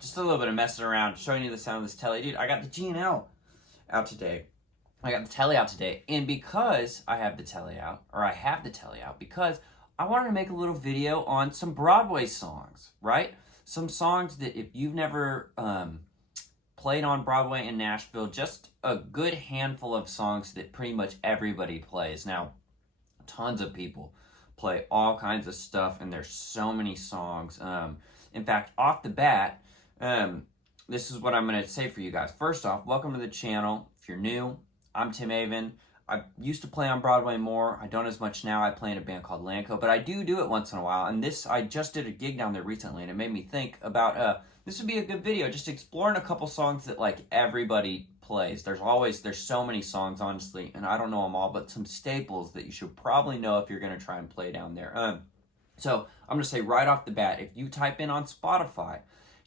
just a little bit of messing around, showing you the sound of this telly. Dude, I got the G&L out today. I got the telly out today, and because I have the telly out, because I wanted to make a little video on some Broadway songs, right? Some songs that if you've never played on Broadway in Nashville, just a good handful of songs that pretty much everybody plays. Now, tons of people play all kinds of stuff, and there's so many songs. In fact, off the bat, this is what I'm going to say for you guys. First off, welcome to the channel. If you're new, I'm Tim Avon. I used to play on Broadway more. I don't as much now. I play in a band called Lanco, but I do it once in a while. And I just did a gig down there recently, and it made me think about this would be a good video, just exploring a couple songs that like everybody plays. There's so many songs, honestly, and I don't know them all, but some staples that you should probably know if you're going to try and play down there. So I'm going to say right off the bat, if you type in on Spotify,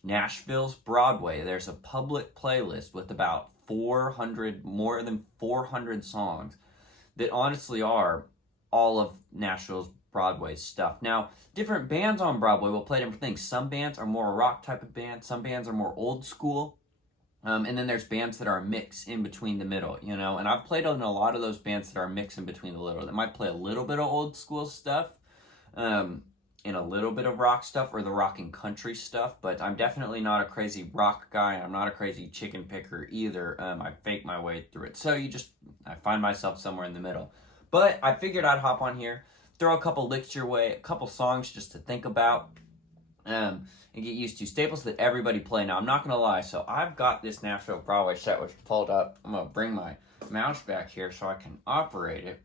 Nashville's Broadway, there's a public playlist with about more than 400 songs that honestly are all of Nashville's Broadway stuff. Now, different bands on Broadway will play different things. Some bands are more a rock type of band. Some bands are more old school. And then there's bands that are a mix in between the middle, you know. And I've played in a lot of those bands that are a mix in between the middle. That might play a little bit of old school stuff, and a little bit of rock stuff or the rock and country stuff, but I'm definitely not a crazy rock guy. I'm not a crazy chicken picker either. I fake my way through it. So I find myself somewhere in the middle. But I figured I'd hop on here, throw a couple licks your way, a couple songs just to think about, and get used to. Staples that everybody play. Now, I'm not going to lie. So I've got this Nashville Broadway set, which is pulled up. I'm going to bring my mouse back here so I can operate it.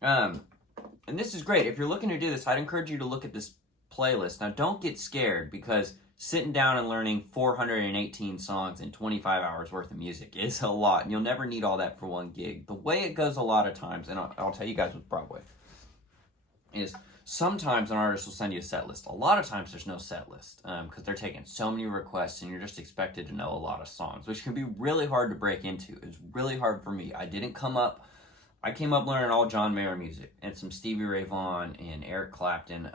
And this is great. If you're looking to do this, I'd encourage you to look at this playlist. Now, don't get scared, because sitting down and learning 418 songs and 25 hours worth of music is a lot, and you'll never need all that for one gig. The way it goes a lot of times, and I'll tell you guys with Broadway, is sometimes an artist will send you a set list. A lot of times there's no set list because they're taking so many requests, and you're just expected to know a lot of songs, which can be really hard to break into. It's really hard for me. I came up learning all John Mayer music and some Stevie Ray Vaughan and Eric Clapton.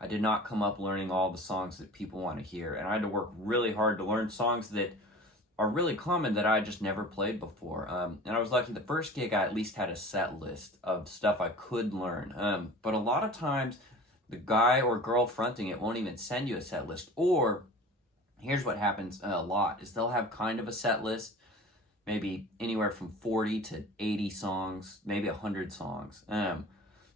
I did not come up learning all the songs that people want to hear, and I had to work really hard to learn songs that are really common that I just never played before. And I was lucky the first gig I at least had a set list of stuff I could learn. But a lot of times the guy or girl fronting it won't even send you a set list. Or here's what happens a lot is they'll have kind of a set list, maybe anywhere from 40 to 80 songs, maybe 100 songs.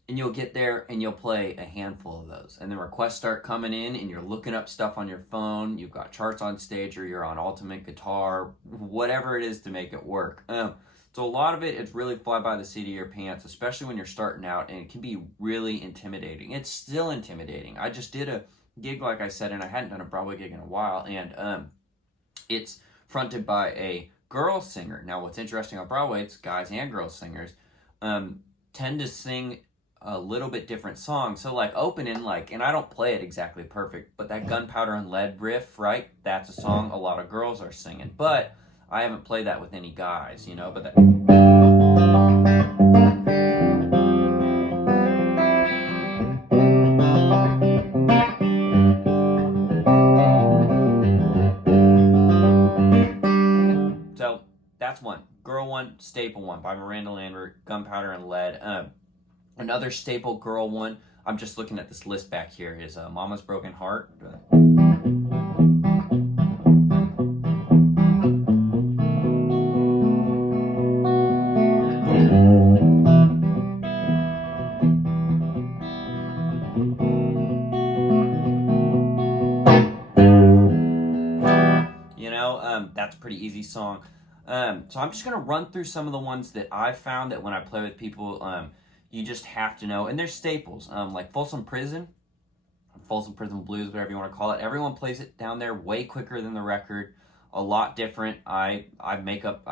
And you'll get there and you'll play a handful of those. And then requests start coming in and you're looking up stuff on your phone. You've got charts on stage or you're on Ultimate Guitar, whatever it is to make it work. So a lot of it is really fly by the seat of your pants, especially when you're starting out, and it can be really intimidating. It's still intimidating. I just did a gig, like I said, and I hadn't done a Broadway gig in a while, and it's fronted by a girl singer. Now, what's interesting on Broadway, it's guys and girls singers tend to sing a little bit different songs. So like opening, and I don't play it exactly perfect, but that Gunpowder and Lead riff, right? That's a song a lot of girls are singing, but I haven't played that with any guys, you know, but that. So that's one. Girl one, staple one by Miranda Lambert, Gunpowder and Lead. Another staple girl one, I'm just looking at this list back here, is Mama's Broken Heart. You know, that's a pretty easy song. So I'm just going to run through some of the ones that I found that when I play with people, you just have to know. And there's staples, like Folsom Prison Blues, whatever you want to call it. Everyone plays it down there way quicker than the record, a lot different. I've made up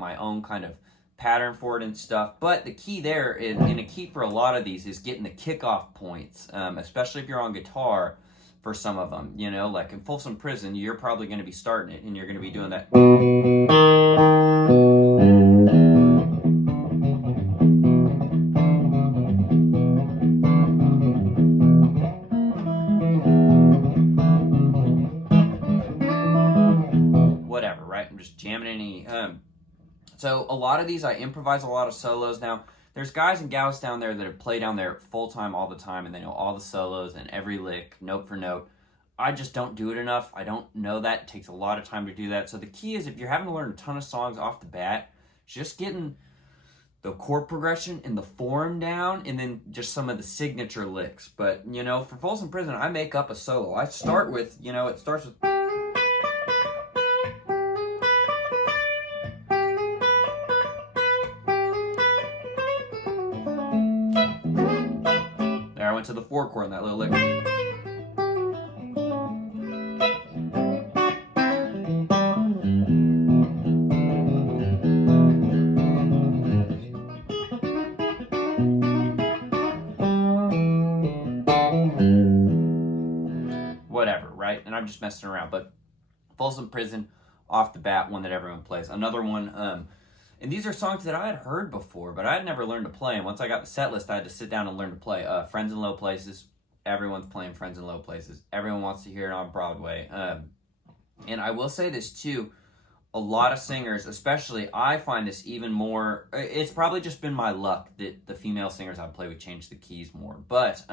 my own kind of pattern for it and stuff. But the key there is, and the key for a lot of these, is getting the kickoff points, especially if you're on guitar for some of them. You know, like in Folsom Prison, you're probably going to be starting it, and you're going to be doing that. So a lot of these, I improvise a lot of solos. Now, there's guys and gals down there that have played down there full-time all the time, and they know all the solos and every lick, note for note. I just don't do it enough. I don't know that. It takes a lot of time to do that. So the key is, if you're having to learn a ton of songs off the bat, just getting the chord progression and the form down, and then just some of the signature licks. But, you know, for Folsom Prison, I make up a solo. I start with, you know, it starts with... There, I went to the 4 chord in that little lick. Whatever, right? And I'm just messing around. But Folsom Prison, off the bat, one that everyone plays. Another one, and these are songs that I had heard before, but I had never learned to play. And once I got the set list, I had to sit down and learn to play. Friends in Low Places. Everyone's playing Friends in Low Places. Everyone wants to hear it on Broadway. And I will say this too, a lot of singers, especially, I find this even more, it's probably just been my luck that the female singers I play with change the keys more. But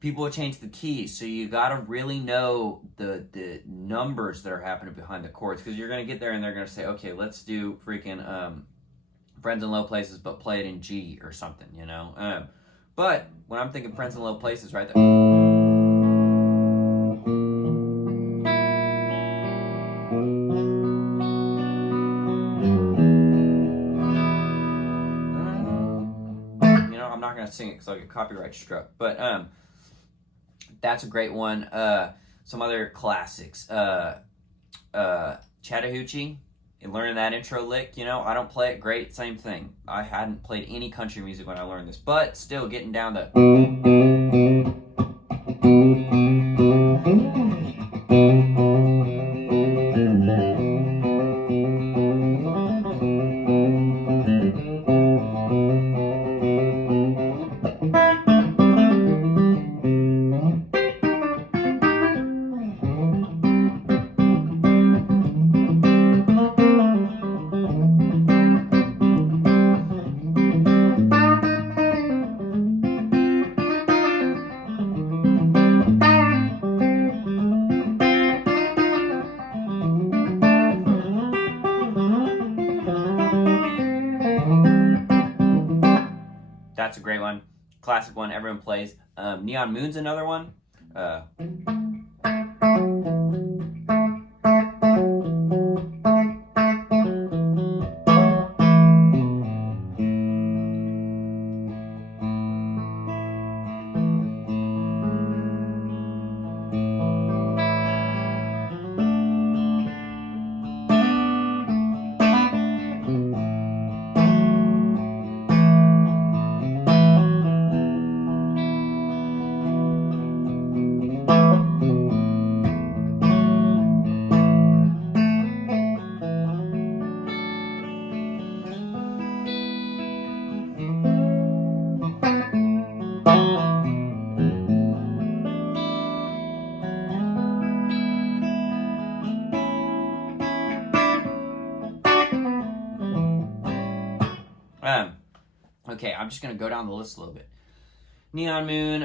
people will change the keys, so you got to really know the numbers that are happening behind the chords, because you're going to get there and they're going to say, okay, let's do freaking Friends in Low Places, but play it in G or something, you know? But when I'm thinking Friends in Low Places, right there, you know, I'm not going to sing it because I'll get copyright struck, but that's a great one. Some other classics. Chattahoochee, and learning that intro lick, you know, I don't play it great, same thing. I hadn't played any country music when I learned this, but still getting down the... That's a great one. Classic one, everyone plays. Neon Moon's another one. Okay, I'm just going to go down the list a little bit. Neon Moon,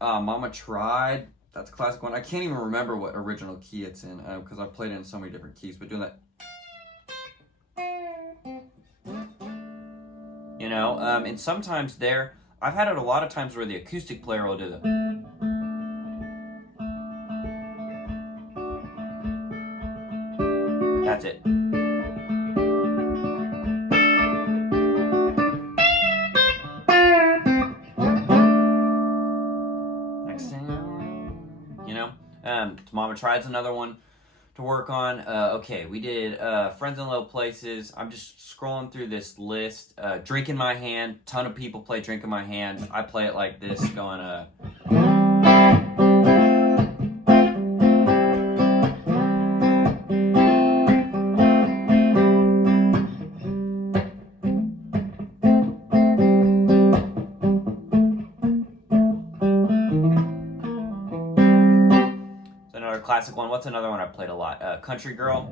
Mama Tried, that's a classic one. I can't even remember what original key it's in, because I've played it in so many different keys, but doing that, you know, and sometimes I've had it a lot of times where the acoustic player will do the... That's it. Mama Tried's another one to work on. Okay, we did Friends in Low Places. I'm just scrolling through this list. Drink in My Hand. Ton of people play Drink in My Hand. I play it like this, going classic one. What's another one I played a lot? Country Girl.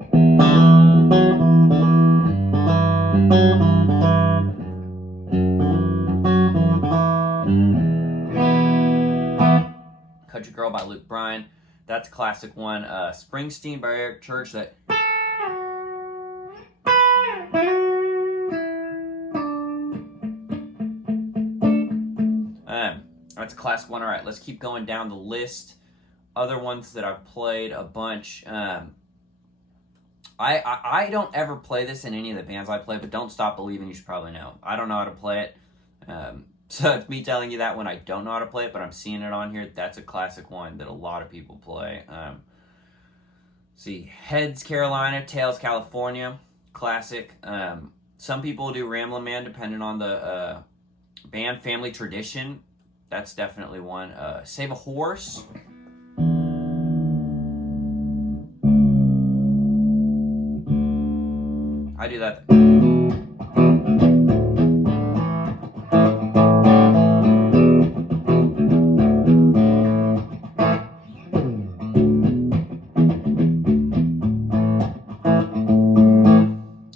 Country Girl by Luke Bryan. That's a classic one. Springsteen by Eric Church. That's a classic one. All right, let's keep going down the list. Other ones that I've played a bunch. I don't ever play this in any of the bands I play, but Don't Stop Believing, you should probably know. I don't know how to play it. So it's me telling you that when I don't know how to play it, but I'm seeing it on here. That's a classic one that a lot of people play. See, Heads Carolina, Tails California, classic. Some people do Ramblin' Man depending on the band. Family Tradition, that's definitely one. Save a Horse. I do that.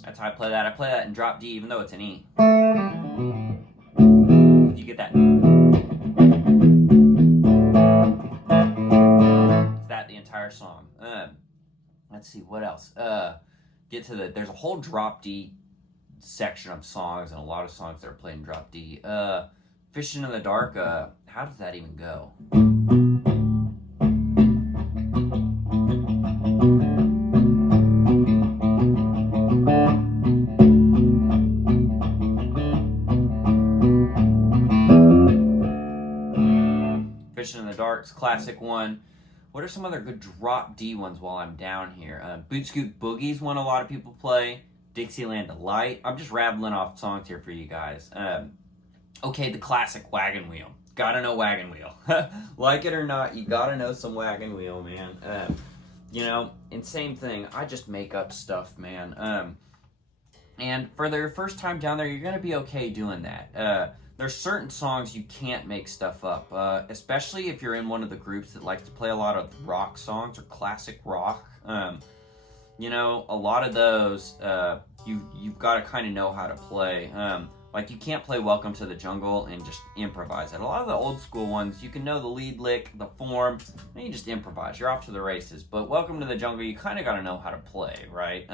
That's how I play that. I play that in drop D, even though it's an E. Did you get that? It's that the entire song. Let's see, what else? There's a whole drop D section of songs, and a lot of songs that are played in drop D. Fishing in the Dark, how does that even go? Fishing in the Dark's classic one. What are some other good drop D ones while I'm down here? Boot Scoot Boogie's one a lot of people play. Dixieland Delight. I'm just rattling off songs here for you guys. Okay, the classic Wagon Wheel. Gotta know Wagon Wheel. Like it or not, you gotta know some Wagon Wheel, man. And same thing. I just make up stuff, man. And for their first time down there, you're gonna be okay doing that. There's certain songs you can't make stuff up, especially if you're in one of the groups that likes to play a lot of rock songs or classic rock. A lot of those, you've got to kind of know how to play. Like, you can't play Welcome to the Jungle and just improvise it. A lot of the old school ones, you can know the lead lick, the form, and you just improvise. You're off to the races. But Welcome to the Jungle, you kind of got to know how to play, right?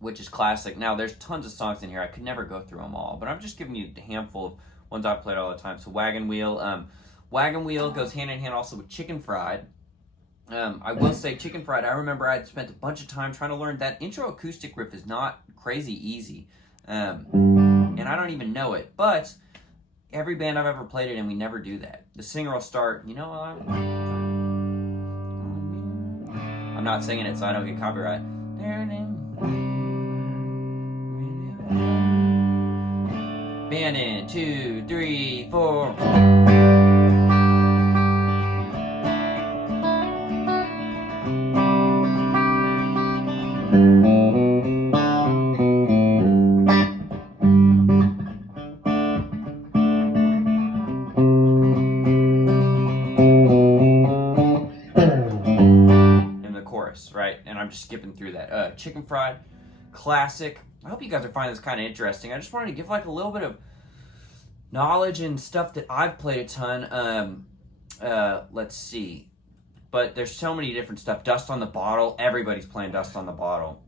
Which is classic. Now, there's tons of songs in here. I could never go through them all, but I'm just giving you a handful of ones I've played all the time. So Wagon Wheel. Wagon Wheel goes hand in hand also with Chicken Fried. I will say Chicken Fried, I remember I had spent a bunch of time trying to learn that intro acoustic riff is not crazy easy. And I don't even know it, but every band I've ever played it in, we never do that. The singer will start, I'm not singing it so I don't get copyright. Band in 2, 3, 4. And the chorus, right? And I'm just skipping through that. Chicken Fried, classic. I hope you guys are finding this kind of interesting. I just wanted to give like a little bit of knowledge and stuff that I've played a ton. Let's see. But there's so many different stuff. Dust on the Bottle. Everybody's playing Dust on the Bottle.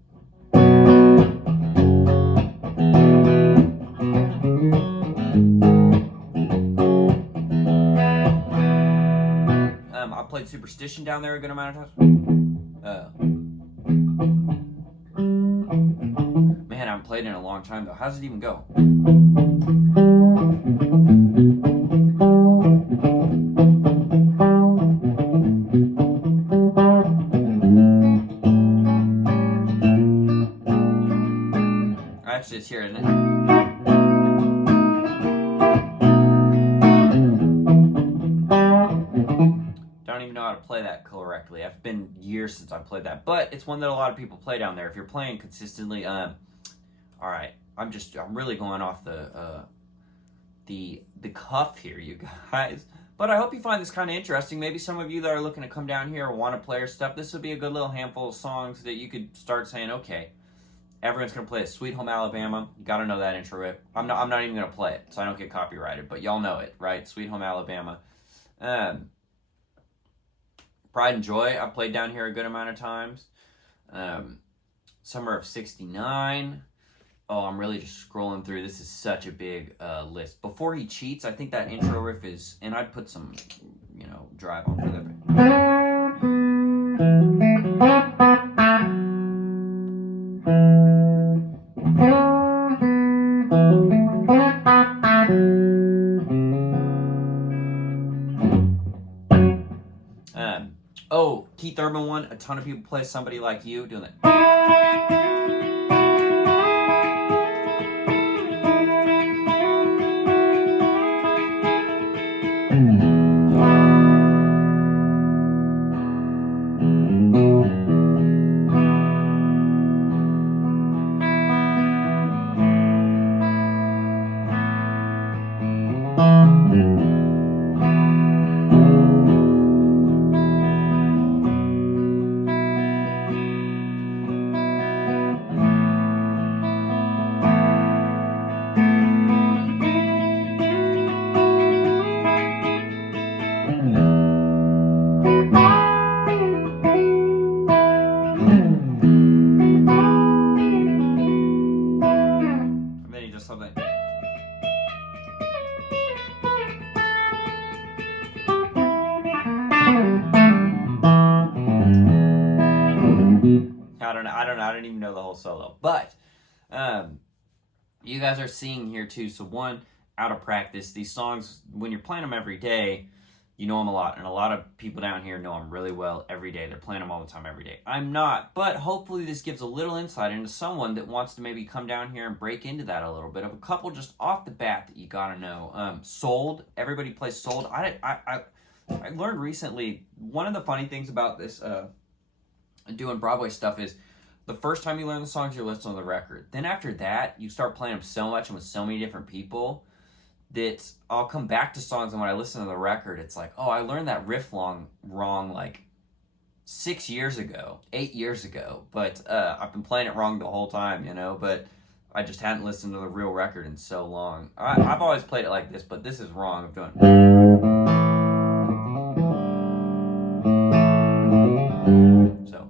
I played Superstition down there a good amount of times. Man, I haven't played in a long time though. How does it even go? Actually, it's here, isn't it? Don't even know how to play that correctly. It's been years since I played that, but it's one that a lot of people play down there. If you're playing consistently, all right. I'm really going off the cuff here, you guys. But I hope you find this kind of interesting. Maybe some of you that are looking to come down here or want to play or stuff, this would be a good little handful of songs that you could start saying, okay, Everyone's gonna play it. Sweet Home Alabama. You gotta know that intro riff. I'm not even gonna play it, so I don't get copyrighted. But y'all know it, right? Sweet Home Alabama. Pride and Joy. I played down here a good amount of times. Summer of '69. Oh, I'm really just scrolling through. This is such a big list. Before He Cheats, I think that intro riff is, and I'd put some, drive on for that. Keith Urban one. A ton of people play Somebody Like You, doing that. I don't even know the whole solo, but you guys are seeing here too. So one, out of practice, these songs, when you're playing them every day, you know them a lot, and a lot of people down here know them really well every day. They're playing them all the time every day. I'm not, but hopefully this gives a little insight into someone that wants to maybe come down here and break into that a little bit. Of a couple just off the bat that you gotta know. Sold. Everybody plays Sold. I learned recently, one of the funny things about this doing Broadway stuff is the first time you learn the songs, you're listening to the record. Then after that, you start playing them so much and with so many different people that I'll come back to songs, and when I listen to the record, it's like, oh, I learned that riff wrong like 8 years ago, but I've been playing it wrong the whole time, but I just hadn't listened to the real record in so long. I've always played it like this, but this is wrong. I'm doing... So...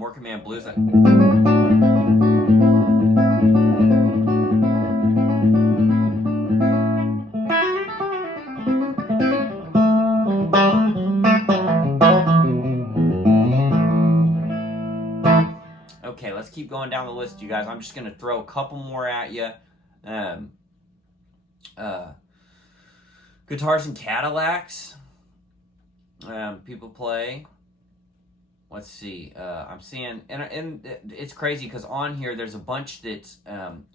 Working Man Blues. Okay, let's keep going down the list, you guys. I'm just gonna throw a couple more at you. Guitars and Cadillacs. People play. Let's see. I'm seeing, and it's crazy because on here there's a bunch that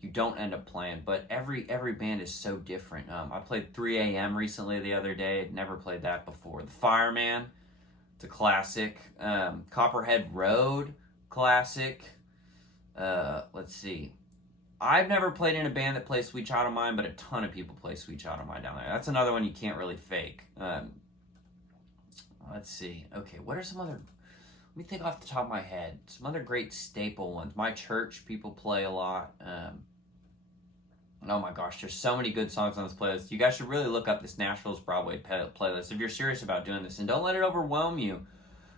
you don't end up playing, but every band is so different. I played 3 a.m. recently the other day. I'd never played that before. The Fireman, it's a classic. Copperhead Road, classic. Let's see. I've never played in a band that plays Sweet Child of Mine, but a ton of people play Sweet Child of Mine down there. That's another one you can't really fake. Let's see. Okay, what are some other... Let me think off the top of my head. Some other great staple ones. My Church, people play a lot. Oh my gosh, there's so many good songs on this playlist. You guys should really look up this Nashville's Broadway playlist if you're serious about doing this. And don't let it overwhelm you,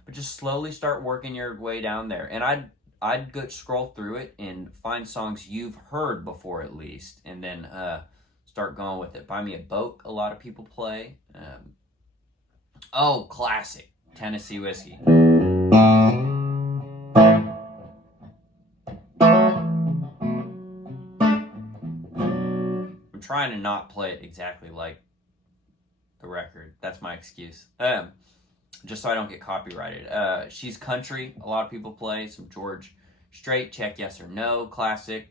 but just slowly start working your way down there. And I'd go scroll through it and find songs you've heard before at least, and then start going with it. Buy Me a Boat, a lot of people play. Classic, Tennessee Whiskey. I'm trying to not play it exactly like the record. That's my excuse. Just so I don't get copyrighted. She's Country. A lot of people play. Some George Strait. Check Yes or No. Classic.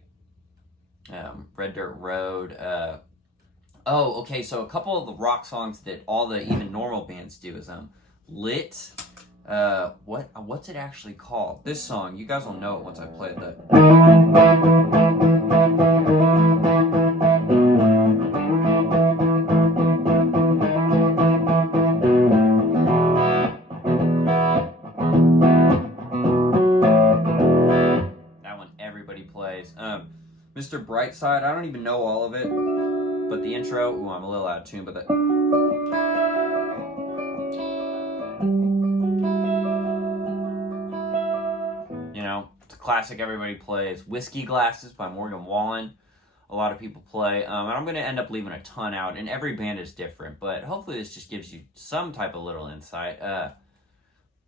Red Dirt Road. Okay. So a couple of the rock songs that all the even normal bands do is Lit. What's it actually called? This song. You guys will know it once I play the... Mr. Brightside, I don't even know all of it, but the intro, ooh, I'm a little out of tune, but the... You know, it's a classic everybody plays. Whiskey Glasses by Morgan Wallen. A lot of people play. And I'm going to end up leaving a ton out, and every band is different, but hopefully this just gives you some type of little insight.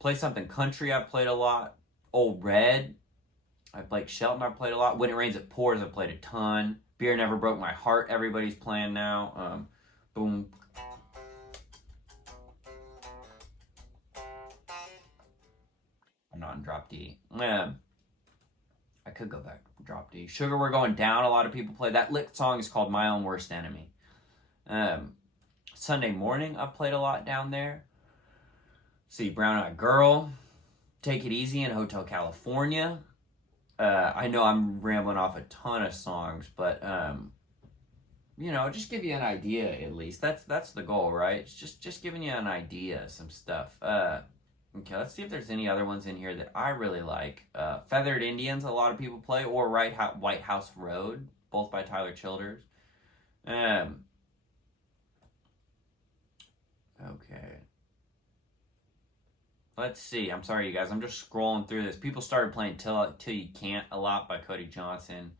Play something country, I've played a lot. Old Red, Blake Shelton, I've played a lot. When It Rains, It Pours, I've played a ton. Beer Never Broke My Heart, everybody's playing now. Boom. I'm not in drop D. I could go back to drop D. Sugar We're Going Down, a lot of people play. That lick song is called My Own Worst Enemy. Sunday Morning, I've played a lot down there. See, Brown Eyed Girl, Take It Easy in Hotel California. I know I'm rambling off a ton of songs, but you know, just give you an idea at least. That's the goal, right? It's just giving you an idea, some stuff. Okay, let's see if there's any other ones in here that I really like. Feathered Indians, a lot of people play, or White House Road, both by Tyler Childers. Okay. Let's see. I'm sorry, you guys. I'm just scrolling through this. People started playing Till You Can't a lot by Cody Johnson.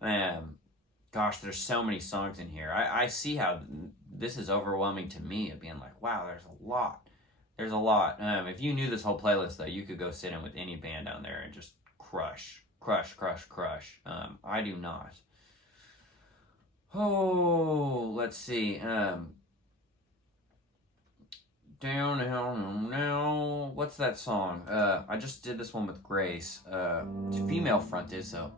Gosh, there's so many songs in here. I see how this is overwhelming to me of being like, wow, there's a lot. There's a lot. If you knew this whole playlist, though, you could go sit in with any band down there and just crush. I do not. Oh, let's see. Down. What's that song? I just did this one with Grace. It's female fronted, so.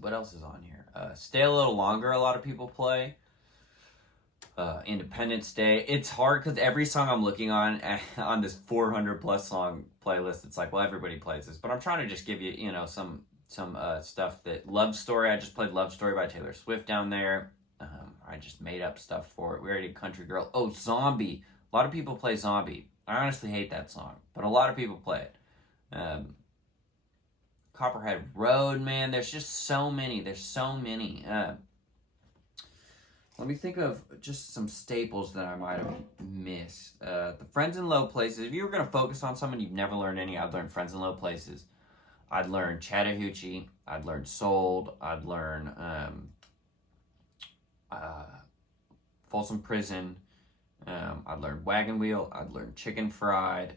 What else is on here? Stay a Little Longer, a lot of people play. Independence Day. It's hard because every song I'm looking on this 400 plus song playlist, it's like, well, everybody plays this. But I'm trying to just give you, you know, some stuff that... Love Story, I just played Love Story by Taylor Swift down there. I just made up stuff for it. We already did Country Girl. Oh, Zombie. A lot of people play Zombie. I honestly hate that song, but a lot of people play it. Copperhead Road, man. There's just so many. There's so many. Let me think of just some staples that I might have missed. The Friends in Low Places. If you were going to focus on someone you've never learned any, I'd learn Friends in Low Places. I'd learn Chattahoochee. I'd learn Sold. I'd learn Folsom Prison. I'd learn Wagon Wheel. I'd learn Chicken Fried.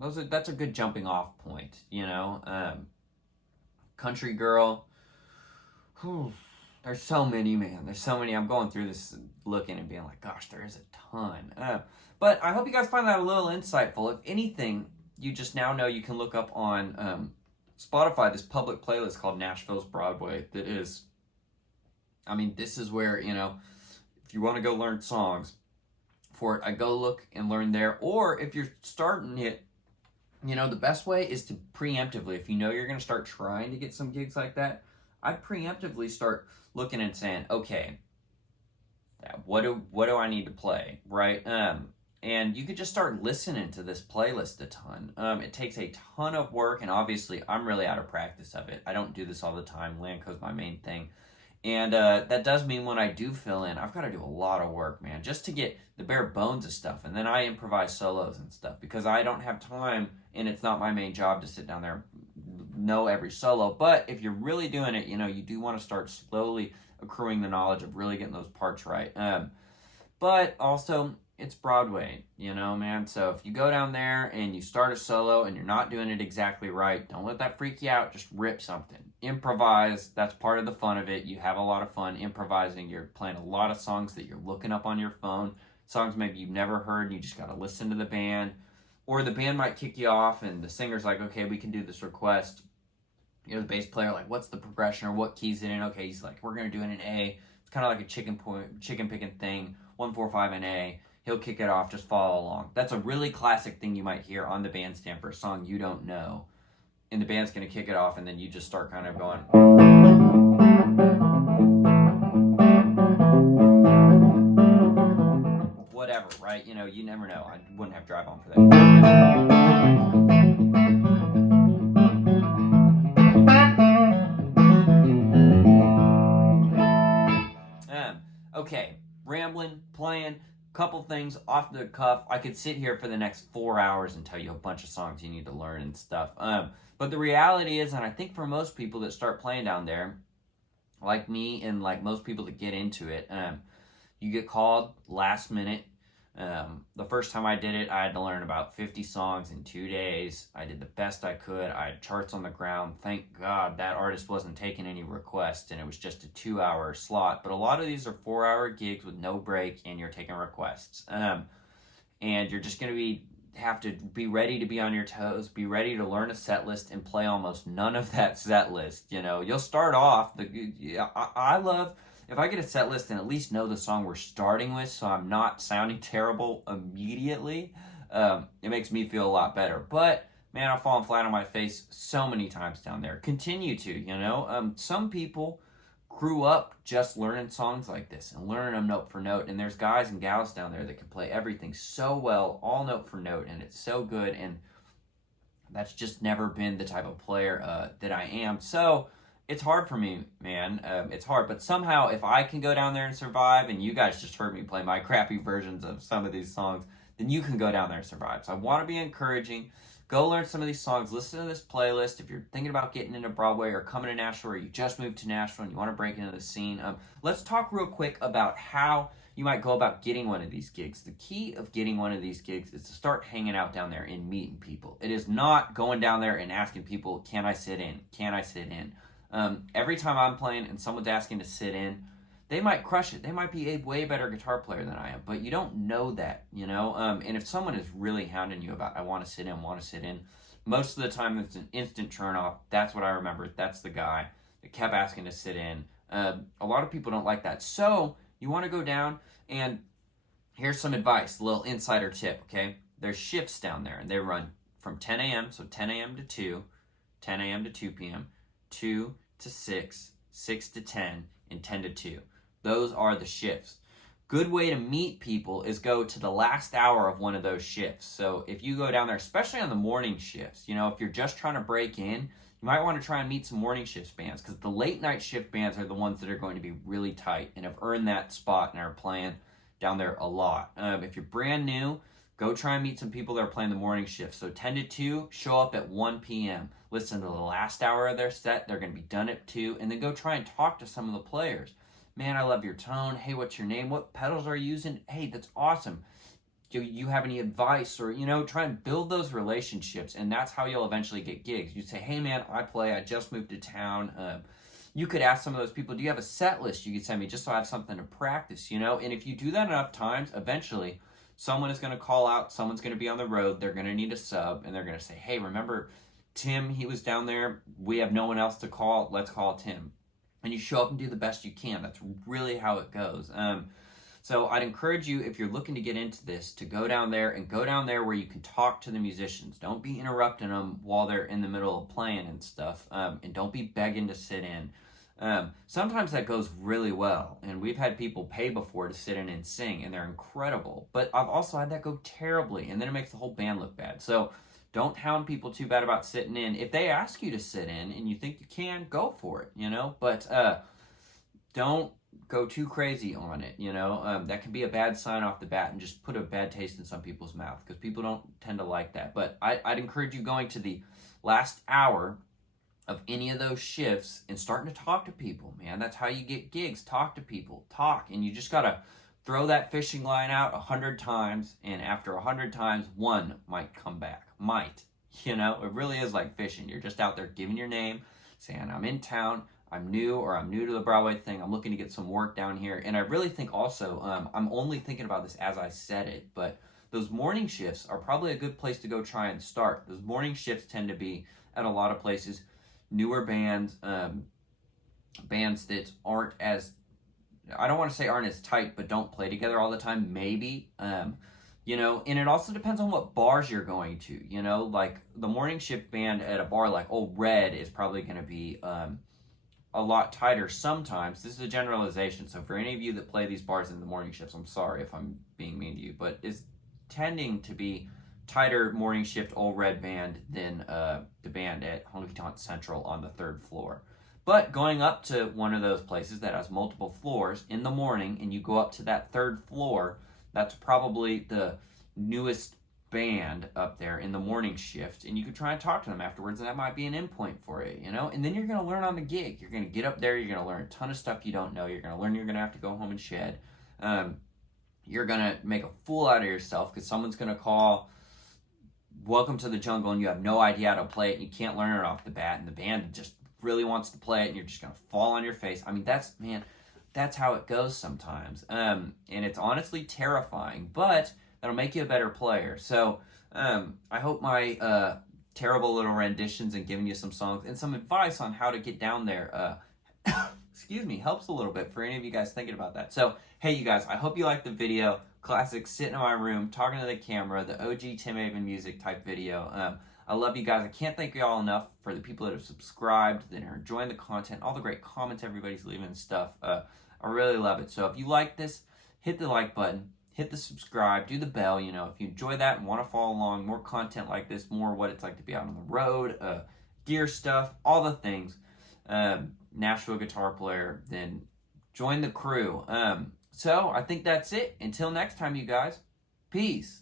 That's a good jumping off point, you know. Country Girl. Whew. There's so many, man. There's so many. I'm going through this looking and being like, gosh, there is a ton. But I hope you guys find that a little insightful. If anything, you just now know you can look up on Spotify this public playlist called Nashville's Broadway that is, I mean, this is where, you know, if you want to go learn songs for it, I go look and learn there. Or if you're starting it, you know, the best way is to preemptively, if you know you're going to start trying to get some gigs like that, I'd preemptively start looking and saying, okay, what do I need to play, right? And you could just start listening to this playlist a ton. It takes a ton of work, and obviously I'm really out of practice of it. I don't do this all the time. Landco's my main thing. And that does mean when I do fill in, I've got to do a lot of work, man, just to get the bare bones of stuff. And then I improvise solos and stuff because I don't have time, and it's not my main job to sit down there and know every solo. But if you're really doing it, you know, you do want to start slowly accruing the knowledge of really getting those parts right. But also, it's Broadway, you know, man. So if you go down there and you start a solo and you're not doing it exactly right, don't let that freak you out. Just rip something. Improvise. That's part of the fun of it. You have a lot of fun improvising. You're playing a lot of songs that you're looking up on your phone. Songs maybe you've never heard and you just got to listen to the band. Or the band might kick you off and the singer's like, okay, we can do this request. You know, the bass player, like, what's the progression or what key's it in? Okay, he's like, we're going to do it in A. It's kind of like a chicken picking thing. 1, 4, 5 in A. He'll kick it off, just follow along. That's a really classic thing you might hear on the bandstand for a song you don't know. And the band's going to kick it off, and then you just start kind of going. Whatever, right? You know, you never know. I wouldn't have drive on for that. Okay, rambling, playing, couple things off the cuff. I could sit here for the next 4 hours and tell you a bunch of songs you need to learn and stuff. But the reality is, and I think for most people that start playing down there, like me and like most people that get into it, you get called last minute. The first time I did it, I had to learn about 50 songs in 2 days. I did the best I could. I had charts on the ground. Thank God that artist wasn't taking any requests, and it was just a 2-hour slot. But a lot of these are 4-hour gigs with no break, and you're taking requests. And you're just going to have to be ready to be on your toes, be ready to learn a set list and play almost none of that set list. You know, you'll start off. I love... If I get a set list and at least know the song we're starting with, so I'm not sounding terrible immediately, it makes me feel a lot better. But, man, I've fallen flat on my face so many times down there. Continue to, you know. Some people grew up just learning songs like this and learning them note for note. And there's guys and gals down there that can play everything so well, all note for note, and it's so good. And that's just never been the type of player that I am. So... it's hard for me, man. It's hard. But somehow, if I can go down there and survive, and you guys just heard me play my crappy versions of some of these songs, then you can go down there and survive. So I want to be encouraging. Go learn some of these songs. Listen to this playlist. If you're thinking about getting into Broadway or coming to Nashville, or you just moved to Nashville and you want to break into the scene, let's talk real quick about how you might go about getting one of these gigs. The key of getting one of these gigs is to start hanging out down there and meeting people. It is not going down there and asking people, can I sit in? Can I sit in? Every time I'm playing and someone's asking to sit in, they might crush it. They might be a way better guitar player than I am, but you don't know that, you know? And if someone is really hounding you about, I want to sit in, most of the time it's an instant turn off. That's what I remember. That's the guy that kept asking to sit in. A lot of people don't like that. So you want to go down, and here's some advice, a little insider tip, okay? There's shifts down there, and they run from 10 a.m., so 10 a.m. to 2, 10 a.m. to 2 p.m., 2 to 6, 6 to 10, and 10 to 2. Those are the shifts. Good way to meet people is go to the last hour of one of those shifts. So if you go down there, especially on the morning shifts, you know, if you're just trying to break in, you might want to try and meet some morning shifts bands, because the late night shift bands are the ones that are going to be really tight and have earned that spot and are playing down there a lot. If you're brand new, go try and meet some people that are playing the morning shift. So 10 to 2, show up at 1 p.m. Listen to the last hour of their set. They're going to be done at 2. And then go try and talk to some of the players. Man, I love your tone. Hey, what's your name? What pedals are you using? Hey, that's awesome. Do you have any advice? Or, you know, try and build those relationships. And that's how you'll eventually get gigs. You say, hey, man, I just moved to town. You could ask some of those people, do you have a set list you could send me just so I have something to practice, you know? And if you do that enough times, eventually someone is going to call out, someone's going to be on the road, they're going to need a sub, and they're going to say, hey, remember Tim, he was down there, we have no one else to call, let's call Tim. And you show up and do the best you can. That's really how it goes. So I'd encourage you, if you're looking to get into this, to go down there and go down there where you can talk to the musicians. Don't be interrupting them while they're in the middle of playing and stuff, and don't be begging to sit in. Sometimes that goes really well, and we've had people pay before to sit in and sing, and they're incredible. But I've also had that go terribly, and then it makes the whole band look bad. So don't hound people too bad about sitting in. If they ask you to sit in and you think you can, go for it, you know? But don't go too crazy on it, you know? That can be a bad sign off the bat and just put a bad taste in some people's mouth, because people don't tend to like that. But I'd encourage you going to the last hour of any of those shifts and starting to talk to people, man. That's how you get gigs. Talk to people. Talk. And you just got to throw that fishing line out 100 times, and after 100 times, one might come back. Might. You know, it really is like fishing. You're just out there giving your name, saying, I'm in town, I'm new, or I'm new to the Broadway thing, I'm looking to get some work down here. And I really think also, I'm only thinking about this as I said it, but those morning shifts are probably a good place to go try and start. Those morning shifts tend to be at a lot of places newer bands, bands that aren't as I don't want to say aren't as tight, but don't play together all the time, maybe. You know, and it also depends on what bars you're going to. You know, like the morning shift band at a bar like Old Red is probably going to be a lot tighter sometimes. This is a generalization, so for any of you that play these bars in the morning shifts, I'm sorry if I'm being mean to you, but it's tending to be tighter morning shift Old Red band than the band at Honky Tonk Central on the 3rd floor. But going up to one of those places that has multiple floors in the morning, and you go up to that 3rd floor, that's probably the newest band up there in the morning shift, and you could try and talk to them afterwards, and that might be an endpoint for you, you know? And then you're going to learn on the gig. You're going to get up there, you're going to learn a ton of stuff you don't know. You're going to learn you're going to have to go home and shed. You're going to make a fool out of yourself because someone's going to call Welcome to the Jungle, and you have no idea how to play it, and you can't learn it off the bat, and the band just really wants to play it, and you're just going to fall on your face. I mean, that's how it goes sometimes. And it's honestly terrifying, but that'll make you a better player. So I hope my terrible little renditions and giving you some songs and some advice on how to get down there, excuse me, helps a little bit for any of you guys thinking about that. So, hey, you guys, I hope you liked the video. Classic sitting in my room, talking to the camera, the OG Tim Avon music type video. I love you guys. I can't thank you all enough for the people that have subscribed, that are enjoying the content, all the great comments everybody's leaving and stuff. I really love it. So if you like this, hit the like button, hit the subscribe, do the bell. You know, if you enjoy that and want to follow along, more content like this, more what it's like to be out on the road, gear stuff, all the things, Nashville guitar player, then join the crew. So I think that's it. Until next time, you guys, peace.